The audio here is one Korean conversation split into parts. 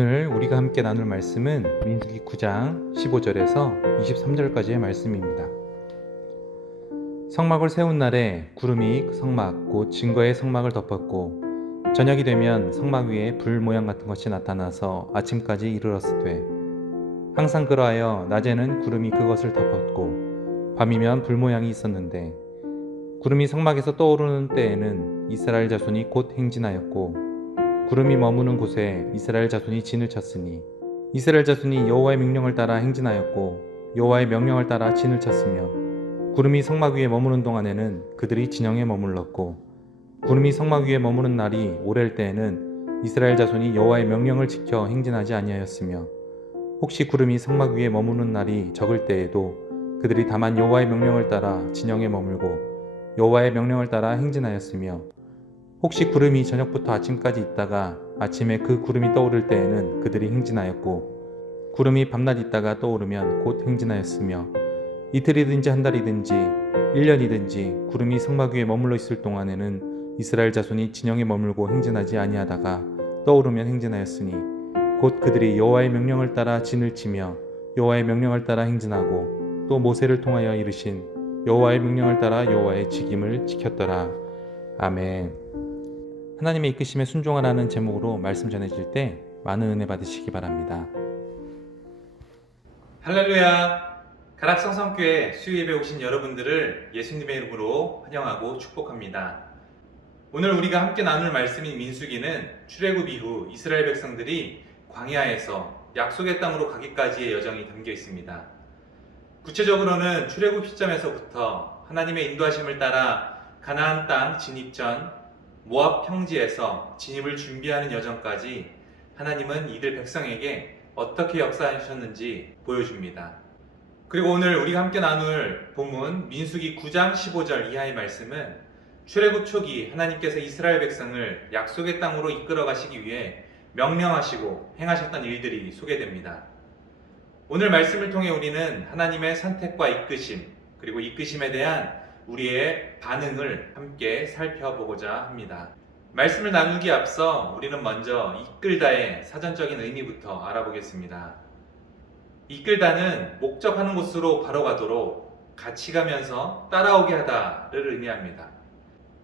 오늘 우리가 함께 나눌 말씀은 민수기 9장 15절에서 23절까지의 말씀입니다. 성막을 세운 날에 구름이 그 성막 곧 증거의 성막을 덮었고 저녁이 되면 성막 위에 불 모양 같은 것이 나타나서 아침까지 이르렀으되 항상 그러하여 낮에는 구름이 그것을 덮었고 밤이면 불 모양이 있었는데 구름이 성막에서 떠오르는 때에는 이스라엘 자손이 곧 행진하였고 구름이 머무는 곳에 이스라엘 자손이 진을 쳤으니 이스라엘 자손이 여호와의 명령을 따라 행진하였고 여호와의 명령을 따라 진을 쳤으며 구름이 성막 위에 머무는 동안에는 그들이 진영에 머물렀고 구름이 성막 위에 머무는 날이 오랠 때에는 이스라엘 자손이 여호와의 명령을 지켜 행진하지 아니하였으며 혹시 구름이 성막 위에 머무는 날이 적을 때에도 그들이 다만 여호와의 명령을 따라 진영에 머물고 여호와의 명령을 따라 행진하였으며 혹시 구름이 저녁부터 아침까지 있다가 아침에 그 구름이 떠오를 때에는 그들이 행진하였고 구름이 밤낮 있다가 떠오르면 곧 행진하였으며 이틀이든지 한 달이든지 1년이든지 구름이 성막 위에 머물러 있을 동안에는 이스라엘 자손이 진영에 머물고 행진하지 아니하다가 떠오르면 행진하였으니 곧 그들이 여호와의 명령을 따라 진을 치며 여호와의 명령을 따라 행진하고 또 모세를 통하여 이르신 여호와의 명령을 따라 여호와의 직임을 지켰더라. 아멘. 하나님의 이끄심에 순종하라는 제목으로 말씀 전해질 때 많은 은혜 받으시기 바랍니다. 할렐루야! 가락성성교회 수요예배 오신 여러분들을 예수님의 이름으로 환영하고 축복합니다. 오늘 우리가 함께 나눌 말씀인 민수기는 출애굽 이후 이스라엘 백성들이 광야에서 약속의 땅으로 가기까지의 여정이 담겨 있습니다. 구체적으로는 출애굽 시점에서부터 하나님의 인도하심을 따라 가나안 땅 진입 전 모압 평지에서 진입을 준비하는 여정까지 하나님은 이들 백성에게 어떻게 역사하셨는지 보여줍니다. 그리고 오늘 우리가 함께 나눌 본문 민수기 9장 15절 이하의 말씀은 출애굽 초기 하나님께서 이스라엘 백성을 약속의 땅으로 이끌어 가시기 위해 명령하시고 행하셨던 일들이 소개됩니다. 오늘 말씀을 통해 우리는 하나님의 선택과 이끄심, 그리고 이끄심에 대한 우리의 반응을 함께 살펴보고자 합니다. 말씀을 나누기에 앞서 우리는 먼저 이끌다의 사전적인 의미부터 알아보겠습니다. 이끌다는 목적하는 곳으로 바로 가도록 같이 가면서 따라오게 하다를 의미합니다.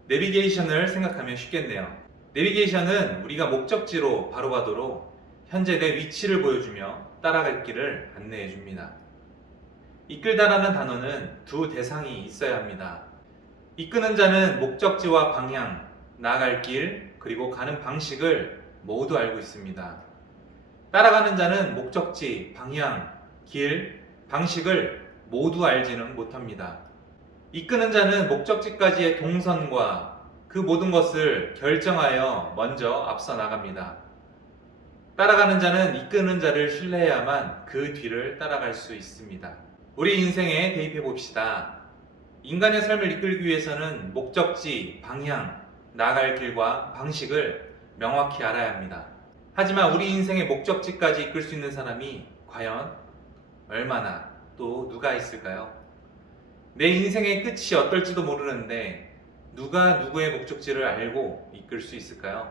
내비게이션을 생각하면 쉽겠네요. 내비게이션은 우리가 목적지로 바로 가도록 현재 내 위치를 보여주며 따라갈 길을 안내해 줍니다. 이끌다라는 단어는 두 대상이 있어야 합니다. 이끄는 자는 목적지와 방향, 나아갈 길, 그리고 가는 방식을 모두 알고 있습니다. 따라가는 자는 목적지, 방향, 길, 방식을 모두 알지는 못합니다. 이끄는 자는 목적지까지의 동선과 그 모든 것을 결정하여 먼저 앞서 나갑니다. 따라가는 자는 이끄는 자를 신뢰해야만 그 뒤를 따라갈 수 있습니다. 우리 인생에 대입해 봅시다. 인간의 삶을 이끌기 위해서는 목적지, 방향, 나아갈 길과 방식을 명확히 알아야 합니다. 하지만 우리 인생의 목적지까지 이끌 수 있는 사람이 과연 얼마나 또 누가 있을까요? 내 인생의 끝이 어떨지도 모르는데 누가 누구의 목적지를 알고 이끌 수 있을까요?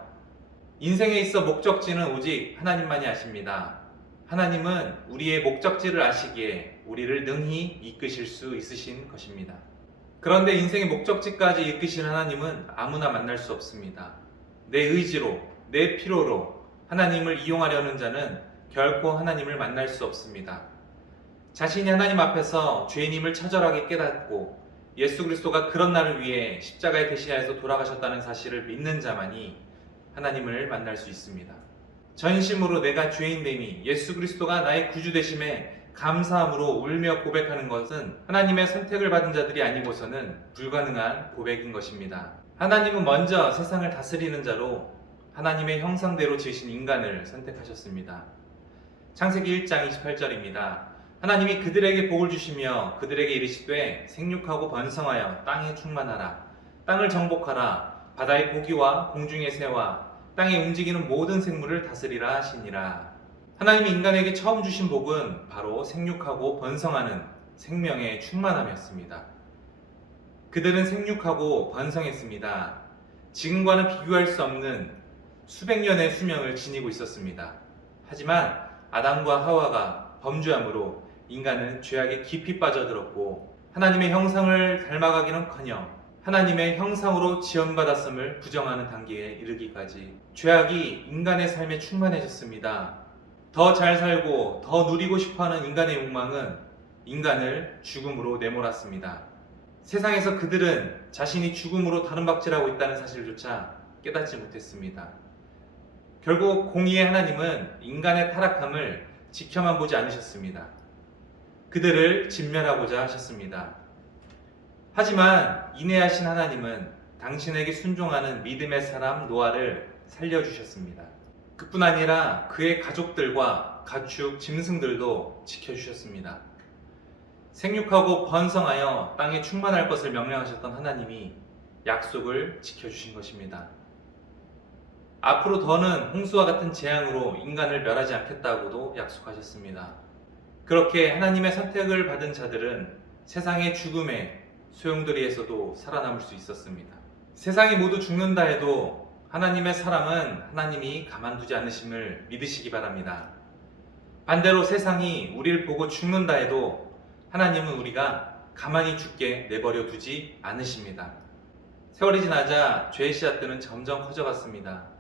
인생에 있어 목적지는 오직 하나님만이 아십니다. 하나님은 우리의 목적지를 아시기에 우리를 능히 이끄실 수 있으신 것입니다. 그런데 인생의 목적지까지 이끄신 하나님은 아무나 만날 수 없습니다. 내 의지로, 내 필요로 하나님을 이용하려는 자는 결코 하나님을 만날 수 없습니다. 자신이 하나님 앞에서 죄인임을 처절하게 깨닫고 예수 그리스도가 그런 나를 위해 십자가의 대신하여서 돌아가셨다는 사실을 믿는 자만이 하나님을 만날 수 있습니다. 전심으로 내가 죄인됨이 예수 그리스도가 나의 구주 되심에 감사함으로 울며 고백하는 것은 하나님의 선택을 받은 자들이 아니고서는 불가능한 고백인 것입니다. 하나님은 먼저 세상을 다스리는 자로 하나님의 형상대로 지으신 인간을 선택하셨습니다. 창세기 1장 28절입니다. 하나님이 그들에게 복을 주시며 그들에게 이르시되 생육하고 번성하여 땅에 충만하라. 땅을 정복하라. 바다의 고기와 공중의 새와 땅에 움직이는 모든 생물을 다스리라 하시니라. 하나님이 인간에게 처음 주신 복은 바로 생육하고 번성하는 생명의 충만함이었습니다. 그들은 생육하고 번성했습니다. 지금과는 비교할 수 없는 수백 년의 수명을 지니고 있었습니다. 하지만 아담과 하와가 범죄함으로 인간은 죄악에 깊이 빠져들었고 하나님의 형상을 닮아가기는커녕 하나님의 형상으로 지원받았음을 부정하는 단계에 이르기까지 죄악이 인간의 삶에 충만해졌습니다. 더 잘 살고 더 누리고 싶어하는 인간의 욕망은 인간을 죽음으로 내몰았습니다. 세상에서 그들은 자신이 죽음으로 다름박질하고 있다는 사실조차 깨닫지 못했습니다. 결국 공의의 하나님은 인간의 타락함을 지켜만 보지 않으셨습니다. 그들을 진멸하고자 하셨습니다. 하지만 인애하신 하나님은 당신에게 순종하는 믿음의 사람 노아를 살려주셨습니다. 그뿐 아니라 그의 가족들과 가축, 짐승들도 지켜주셨습니다. 생육하고 번성하여 땅에 충만할 것을 명령하셨던 하나님이 약속을 지켜주신 것입니다. 앞으로 더는 홍수와 같은 재앙으로 인간을 멸하지 않겠다고도 약속하셨습니다. 그렇게 하나님의 선택을 받은 자들은 세상의 죽음에 소용돌이에서도 살아남을 수 있었습니다. 세상이 모두 죽는다 해도 하나님의 사람은 하나님이 가만두지 않으심을 믿으시기 바랍니다. 반대로 세상이 우리를 보고 죽는다 해도 하나님은 우리가 가만히 죽게 내버려 두지 않으십니다. 세월이 지나자 죄의 씨앗들은 점점 커져갔습니다.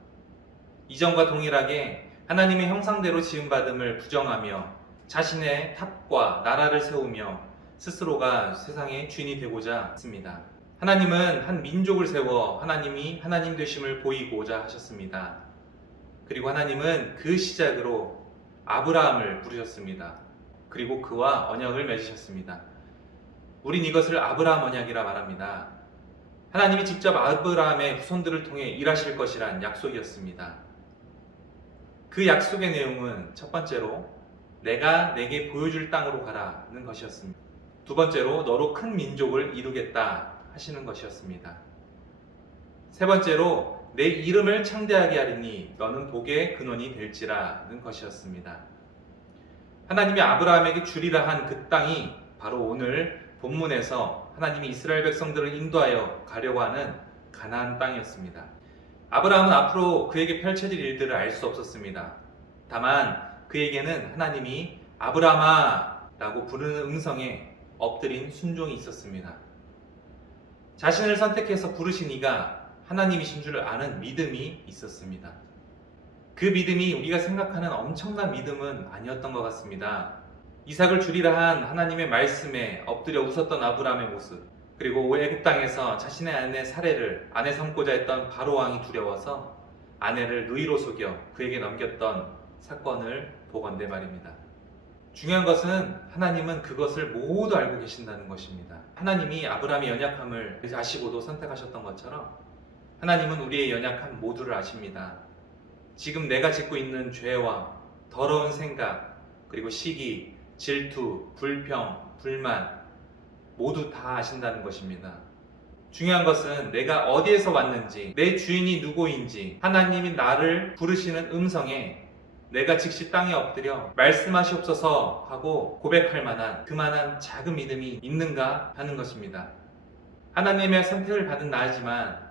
이전과 동일하게 하나님의 형상대로 지음받음을 부정하며 자신의 탑과 나라를 세우며 스스로가 세상의 주인이 되고자 했습니다. 하나님은 한 민족을 세워 하나님이 하나님 되심을 보이고자 하셨습니다. 그리고 하나님은 그 시작으로 아브라함을 부르셨습니다. 그리고 그와 언약을 맺으셨습니다. 우린 이것을 아브라함 언약이라 말합니다. 하나님이 직접 아브라함의 후손들을 통해 일하실 것이란 약속이었습니다. 그 약속의 내용은 첫 번째로 내가 내게 보여줄 땅으로 가라는 것이었습니다. 두 번째로 너로 큰 민족을 이루겠다 하시는 것이었습니다. 세 번째로 내 이름을 창대하게 하리니 너는 복의 근원이 될지라는 것이었습니다. 하나님이 아브라함에게 주리라 한 그 땅이 바로 오늘 본문에서 하나님이 이스라엘 백성들을 인도하여 가려고 하는 가나안 땅이었습니다. 아브라함은 앞으로 그에게 펼쳐질 일들을 알 수 없었습니다. 다만 그에게는 하나님이 아브라함아 라고 부르는 음성에 엎드린 순종이 있었습니다. 자신을 선택해서 부르신 이가 하나님이신 줄 아는 믿음이 있었습니다. 그 믿음이 우리가 생각하는 엄청난 믿음은 아니었던 것 같습니다. 이삭을 주리라 한 하나님의 말씀에 엎드려 웃었던 아브라함의 모습, 그리고 애굽 땅에서 자신의 아내 삼고자 했던 바로 왕이 두려워서 아내를 누이로 속여 그에게 넘겼던 사건을 보건대 말입니다. 중요한 것은 하나님은 그것을 모두 알고 계신다는 것입니다. 하나님이 아브라함의 연약함을 아시고도 선택하셨던 것처럼 하나님은 우리의 연약함 모두를 아십니다. 지금 내가 짓고 있는 죄와 더러운 생각, 그리고 시기, 질투, 불평, 불만 모두 다 아신다는 것입니다. 중요한 것은 내가 어디에서 왔는지, 내 주인이 누구인지 하나님이 나를 부르시는 음성에 내가 즉시 땅에 엎드려 말씀하시옵소서 하고 고백할 만한 그만한 작은 믿음이 있는가 하는 것입니다. 하나님의 선택을 받은 나이지만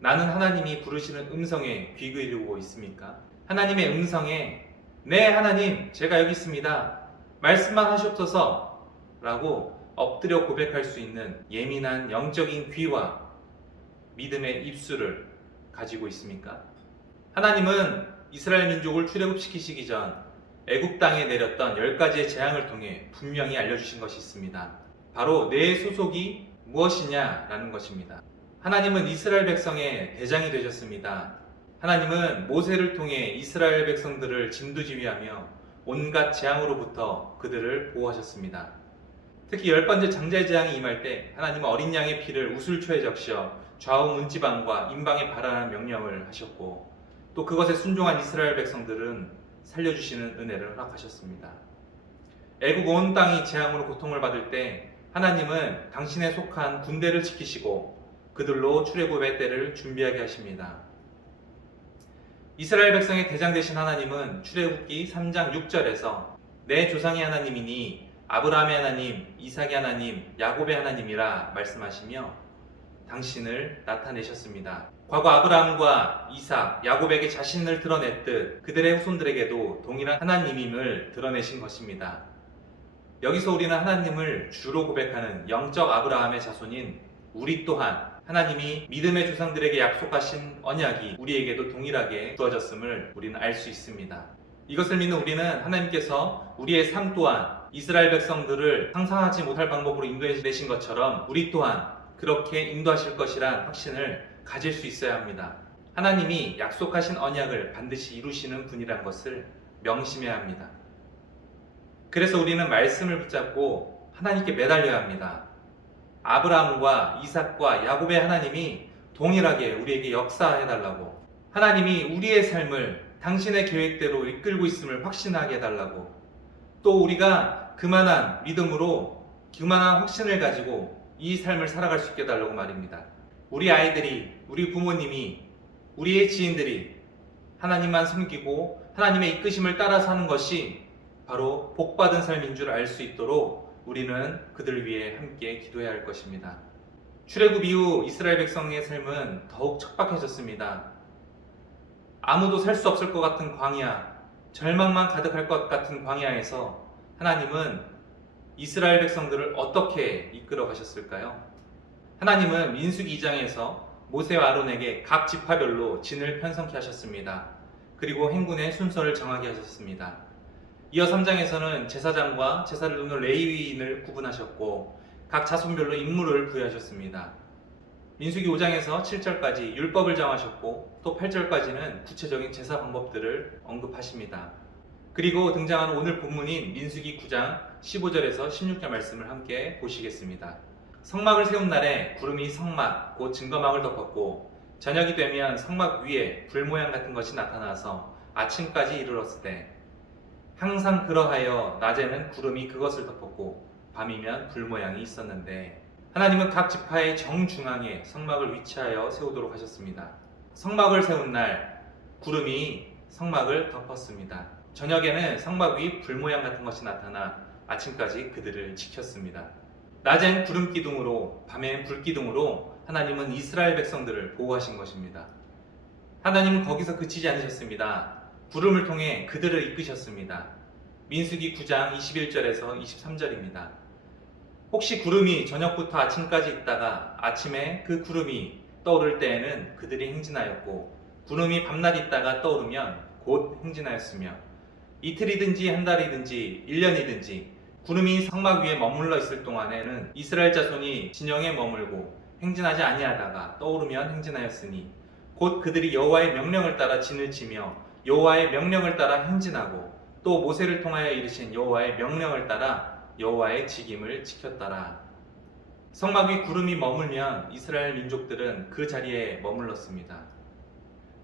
나는 하나님이 부르시는 음성에 귀 기울이고 있습니까? 하나님의 음성에 네 하나님 제가 여기 있습니다. 말씀만 하시옵소서 라고 엎드려 고백할 수 있는 예민한 영적인 귀와 믿음의 입술을 가지고 있습니까? 하나님은 이스라엘 민족을 출애굽시키시기 전 애굽 땅에 내렸던 10가지의 재앙을 통해 분명히 알려주신 것이 있습니다. 바로 내 소속이 무엇이냐라는 것입니다. 하나님은 이스라엘 백성의 대장이 되셨습니다. 하나님은 모세를 통해 이스라엘 백성들을 진두지휘하며 온갖 재앙으로부터 그들을 보호하셨습니다. 특히 10번째 장자의 재앙이 임할 때 하나님은 어린 양의 피를 우슬초에 적셔 좌우 문지방과 임방에 바라는 명령을 하셨고 또 그것에 순종한 이스라엘 백성들은 살려주시는 은혜를 허락하셨습니다. 애국 온 땅이 재앙으로 고통을 받을 때 하나님은 당신에 속한 군대를 지키시고 그들로 출애굽의 때를 준비하게 하십니다. 이스라엘 백성의 대장 되신 하나님은 출애굽기 3장 6절에서 내 조상의 하나님이니 아브라함의 하나님, 이삭의 하나님, 야곱의 하나님이라 말씀하시며 당신을 나타내셨습니다. 과거 아브라함과 이삭, 야곱에게 자신을 드러냈듯 그들의 후손들에게도 동일한 하나님임을 드러내신 것입니다. 여기서 우리는 하나님을 주로 고백하는 영적 아브라함의 자손인 우리 또한 하나님이 믿음의 조상들에게 약속하신 언약이 우리에게도 동일하게 주어졌음을 우리는 알 수 있습니다. 이것을 믿는 우리는 하나님께서 우리의 삶 또한 이스라엘 백성들을 상상하지 못할 방법으로 인도해내신 것처럼 우리 또한 그렇게 인도하실 것이란 확신을 가질 수 있어야 합니다. 하나님이 약속하신 언약을 반드시 이루시는 분이란 것을 명심해야 합니다. 그래서 우리는 말씀을 붙잡고 하나님께 매달려야 합니다. 아브라함과 이삭과 야곱의 하나님이 동일하게 우리에게 역사해달라고, 하나님이 우리의 삶을 당신의 계획대로 이끌고 있음을 확신하게 해달라고, 또 우리가 그만한 믿음으로 그만한 확신을 가지고 이 삶을 살아갈 수 있게 해달라고 말입니다. 우리 아이들이, 우리 부모님이, 우리의 지인들이 하나님만 섬기고 하나님의 이끄심을 따라 사는 것이 바로 복받은 삶인 줄 알 수 있도록 우리는 그들을 위해 함께 기도해야 할 것입니다. 출애굽 이후 이스라엘 백성의 삶은 더욱 척박해졌습니다. 아무도 살 수 없을 것 같은 광야, 절망만 가득할 것 같은 광야에서 하나님은 이스라엘 백성들을 어떻게 이끌어 가셨을까요? 하나님은 민수기 2장에서 모세와 아론에게 각 지파별로 진을 편성케 하셨습니다. 그리고 행군의 순서를 정하게 하셨습니다. 이어 3장에서는 제사장과 제사를 돕는 레위인을 구분하셨고 각 자손별로 임무를 부여하셨습니다. 민수기 5장에서 7절까지 율법을 정하셨고 또 8절까지는 구체적인 제사 방법들을 언급하십니다. 그리고 등장하는 오늘 본문인 민수기 9장 15절에서 16절 말씀을 함께 보시겠습니다. 성막을 세운 날에 구름이 성막 곧 증거막을 덮었고 저녁이 되면 성막 위에 불 모양 같은 것이 나타나서 아침까지 이르렀을 때 항상 그러하여 낮에는 구름이 그것을 덮었고 밤이면 불 모양이 있었는데 하나님은 각 지파의 정중앙에 성막을 위치하여 세우도록 하셨습니다. 성막을 세운 날 구름이 성막을 덮었습니다. 저녁에는 성막 위 불 모양 같은 것이 나타나 아침까지 그들을 지켰습니다. 낮엔 구름 기둥으로 밤엔 불 기둥으로 하나님은 이스라엘 백성들을 보호하신 것입니다. 하나님은 거기서 그치지 않으셨습니다. 구름을 통해 그들을 이끄셨습니다. 민수기 9장 21절에서 23절입니다. 혹시 구름이 저녁부터 아침까지 있다가 아침에 그 구름이 떠오를 때에는 그들이 행진하였고 구름이 밤낮 있다가 떠오르면 곧 행진하였으며 이틀이든지 한 달이든지 1년이든지 구름이 성막 위에 머물러 있을 동안에는 이스라엘 자손이 진영에 머물고 행진하지 아니하다가 떠오르면 행진하였으니 곧 그들이 여호와의 명령을 따라 진을 치며 여호와의 명령을 따라 행진하고 또 모세를 통하여 이르신 여호와의 명령을 따라 여호와의 직임을 지켰더라. 성막 위 구름이 머물면 이스라엘 민족들은 그 자리에 머물렀습니다.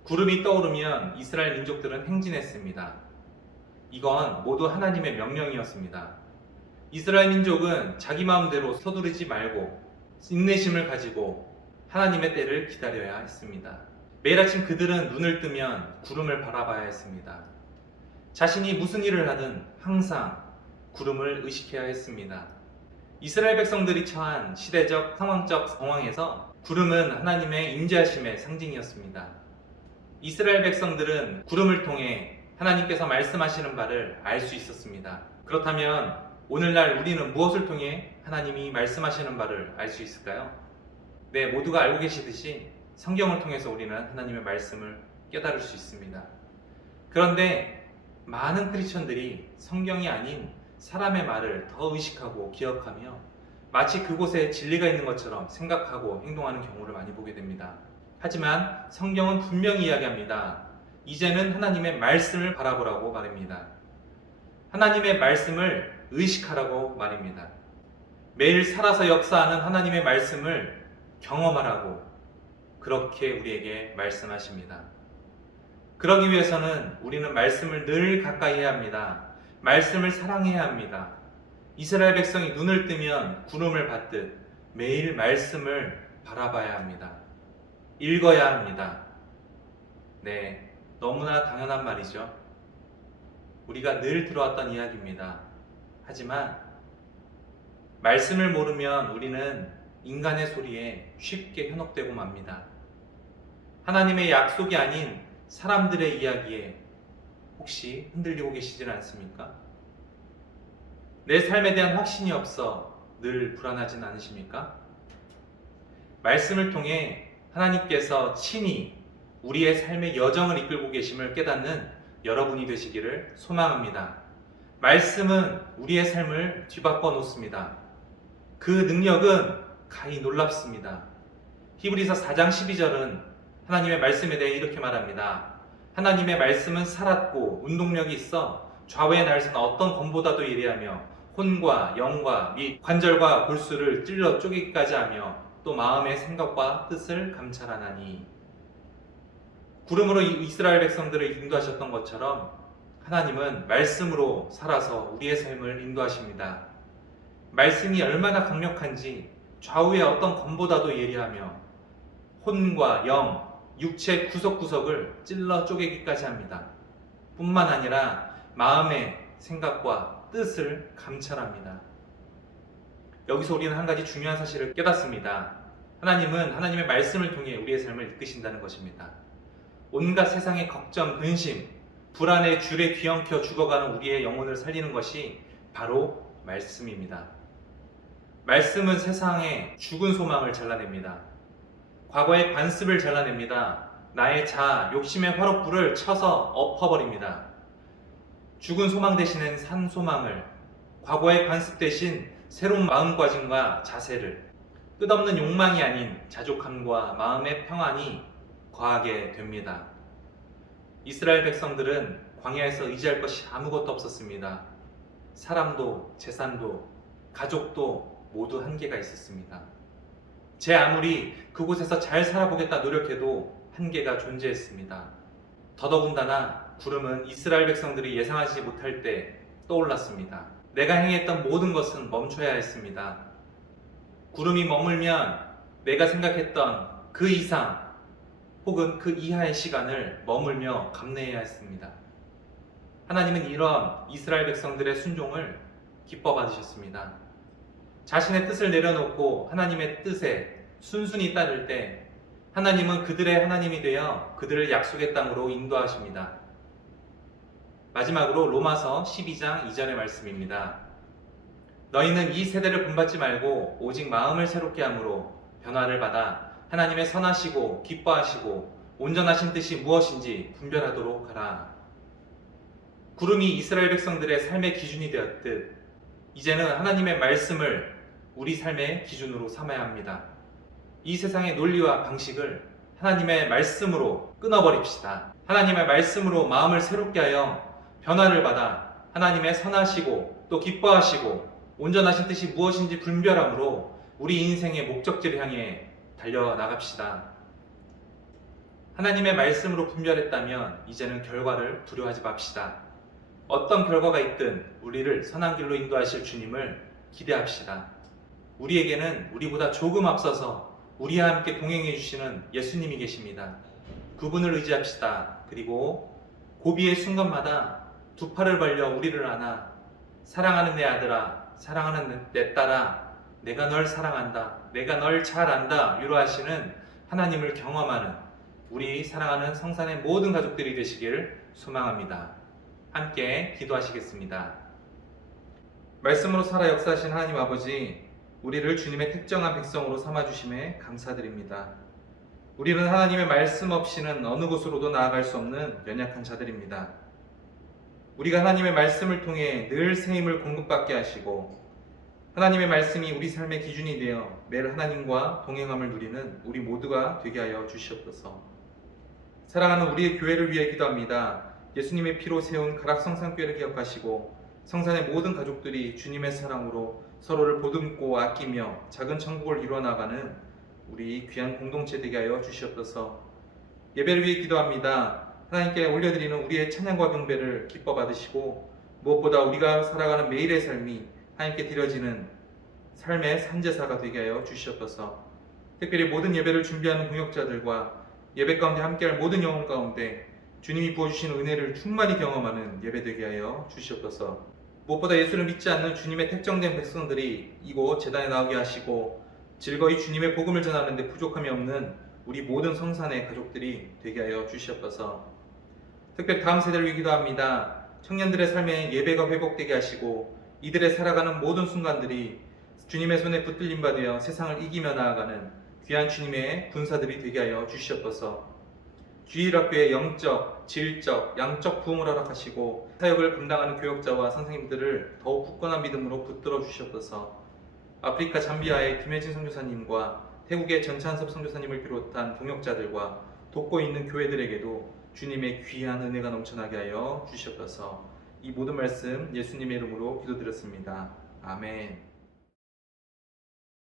구름이 떠오르면 이스라엘 민족들은 행진했습니다. 이건 모두 하나님의 명령이었습니다. 이스라엘 민족은 자기 마음대로 서두르지 말고 인내심을 가지고 하나님의 때를 기다려야 했습니다. 매일 아침 그들은 눈을 뜨면 구름을 바라봐야 했습니다. 자신이 무슨 일을 하든 항상 구름을 의식해야 했습니다. 이스라엘 백성들이 처한 시대적, 상황적 상황에서 구름은 하나님의 임재하심의 상징이었습니다. 이스라엘 백성들은 구름을 통해 하나님께서 말씀하시는 바를 알 수 있었습니다. 그렇다면 오늘날 우리는 무엇을 통해 하나님이 말씀하시는 바를 알 수 있을까요? 네, 모두가 알고 계시듯이 성경을 통해서 우리는 하나님의 말씀을 깨달을 수 있습니다. 그런데 많은 크리스천들이 성경이 아닌 사람의 말을 더 의식하고 기억하며 마치 그곳에 진리가 있는 것처럼 생각하고 행동하는 경우를 많이 보게 됩니다. 하지만 성경은 분명히 이야기합니다. 이제는 하나님의 말씀을 바라보라고 말입니다. 하나님의 말씀을 의식하라고 말입니다. 매일 살아서 역사하는 하나님의 말씀을 경험하라고 그렇게 우리에게 말씀하십니다. 그러기 위해서는 우리는 말씀을 늘 가까이 해야 합니다. 말씀을 사랑해야 합니다. 이스라엘 백성이 눈을 뜨면 구름을 받듯 매일 말씀을 바라봐야 합니다. 읽어야 합니다. 네, 너무나 당연한 말이죠. 우리가 늘 들어왔던 이야기입니다. 하지만 말씀을 모르면 우리는 인간의 소리에 쉽게 현혹되고 맙니다. 하나님의 약속이 아닌 사람들의 이야기에 혹시 흔들리고 계시질 않습니까? 내 삶에 대한 확신이 없어 늘 불안하진 않으십니까? 말씀을 통해 하나님께서 친히 우리의 삶의 여정을 이끌고 계심을 깨닫는 여러분이 되시기를 소망합니다. 말씀은 우리의 삶을 뒤바꿔 놓습니다. 그 능력은 가히 놀랍습니다. 히브리서 4장 12절은 하나님의 말씀에 대해 이렇게 말합니다. 하나님의 말씀은 살았고 운동력이 있어 좌우에 날선 어떤 검보다도 예리하며 혼과 영과 및 관절과 골수를 찔러 쪼개기까지 하며 또 마음의 생각과 뜻을 감찰하나니. 구름으로 이스라엘 백성들을 인도하셨던 것처럼 하나님은 말씀으로 살아서 우리의 삶을 인도하십니다. 말씀이 얼마나 강력한지 좌우의 어떤 검보다도 예리하며 혼과 영, 육체 구석구석을 찔러 쪼개기까지 합니다. 뿐만 아니라 마음의 생각과 뜻을 감찰합니다. 여기서 우리는 한 가지 중요한 사실을 깨닫습니다. 하나님은 하나님의 말씀을 통해 우리의 삶을 이끄신다는 것입니다. 온갖 세상의 걱정, 근심, 불안의 줄에 뒤엉켜 죽어가는 우리의 영혼을 살리는 것이 바로 말씀입니다. 말씀은 세상의 죽은 소망을 잘라냅니다. 과거의 관습을 잘라냅니다. 나의 자아, 욕심의 화롯불을 쳐서 엎어버립니다. 죽은 소망 대신엔 산 소망을, 과거의 관습 대신 새로운 마음가짐과 자세를, 끝없는 욕망이 아닌 자족함과 마음의 평안이 거하게 됩니다. 이스라엘 백성들은 광야에서 의지할 것이 아무것도 없었습니다. 사람도, 재산도, 가족도 모두 한계가 있었습니다. 제 아무리 그곳에서 잘 살아보겠다 노력해도 한계가 존재했습니다. 더더군다나 구름은 이스라엘 백성들이 예상하지 못할 때 떠올랐습니다. 내가 행했던 모든 것은 멈춰야 했습니다. 구름이 머물면 내가 생각했던 그 이상 혹은 그 이하의 시간을 머물며 감내해야 했습니다. 하나님은 이런 이스라엘 백성들의 순종을 기뻐 받으셨습니다. 자신의 뜻을 내려놓고 하나님의 뜻에 순순히 따를 때 하나님은 그들의 하나님이 되어 그들을 약속의 땅으로 인도하십니다. 마지막으로 로마서 12장 2절의 말씀입니다. 너희는 이 세대를 본받지 말고 오직 마음을 새롭게 함으로 변화를 받아 하나님의 선하시고 기뻐하시고 온전하신 뜻이 무엇인지 분별하도록 하라. 구름이 이스라엘 백성들의 삶의 기준이 되었듯 이제는 하나님의 말씀을 우리 삶의 기준으로 삼아야 합니다. 이 세상의 논리와 방식을 하나님의 말씀으로 끊어버립시다. 하나님의 말씀으로 마음을 새롭게 하여 변화를 받아 하나님의 선하시고 또 기뻐하시고 온전하신 뜻이 무엇인지 분별함으로 우리 인생의 목적지를 향해 달려나갑시다. 하나님의 말씀으로 분별했다면 이제는 결과를 두려워하지 맙시다. 어떤 결과가 있든 우리를 선한 길로 인도하실 주님을 기대합시다. 우리에게는 우리보다 조금 앞서서 우리와 함께 동행해 주시는 예수님이 계십니다. 그분을 의지합시다. 그리고 고비의 순간마다 두 팔을 벌려 우리를 안아 사랑하는 내 아들아, 사랑하는 내 딸아, 내가 널 사랑한다, 내가 널 잘 안다 위로하시는 하나님을 경험하는 우리 사랑하는 성산의 모든 가족들이 되시길 소망합니다. 함께 기도하시겠습니다. 말씀으로 살아 역사하신 하나님 아버지, 우리를 주님의 특정한 백성으로 삼아주심에 감사드립니다. 우리는 하나님의 말씀 없이는 어느 곳으로도 나아갈 수 없는 연약한 자들입니다. 우리가 하나님의 말씀을 통해 늘 새 힘을 공급받게 하시고 하나님의 말씀이 우리 삶의 기준이 되어 매일 하나님과 동행함을 누리는 우리 모두가 되게 하여 주시옵소서. 사랑하는 우리의 교회를 위해 기도합니다. 예수님의 피로 세운 가락성산교회를 기억하시고 성산의 모든 가족들이 주님의 사랑으로 서로를 보듬고 아끼며 작은 천국을 이루어나가는 우리 귀한 공동체 되게 하여 주시옵소서. 예배를 위해 기도합니다. 하나님께 올려드리는 우리의 찬양과 경배를 기뻐 받으시고 무엇보다 우리가 살아가는 매일의 삶이 하나님께 드려지는 삶의 산제사가 되게 하여 주시옵소서. 특별히 모든 예배를 준비하는 동역자들과 예배 가운데 함께할 모든 영혼 가운데 주님이 부어주시는 은혜를 충만히 경험하는 예배 되게 하여 주시옵소서. 무엇보다 예수를 믿지 않는 주님의 택정된 백성들이 이곳 제단에 나오게 하시고 즐거이 주님의 복음을 전하는 데 부족함이 없는 우리 모든 성산의 가족들이 되게 하여 주시옵소서. 특별히 다음 세대를 위기도 합니다. 청년들의 삶에 예배가 회복되게 하시고 이들의 살아가는 모든 순간들이 주님의 손에 붙들림 받으며 세상을 이기며 나아가는 귀한 주님의 군사들이 되게 하여 주시옵소서. 주일학교의 영적, 질적, 양적 부흥을 허락하시고 사역을 감당하는 교역자와 선생님들을 더욱 굳건한 믿음으로 붙들어 주시옵소서. 아프리카 잠비아의 김혜진 선교사님과 태국의 전찬섭 선교사님을 비롯한 동역자들과 돕고 있는 교회들에게도 주님의 귀한 은혜가 넘쳐나게 하여 주시옵소서. 이 모든 말씀 예수님의 이름으로 기도드렸습니다. 아멘.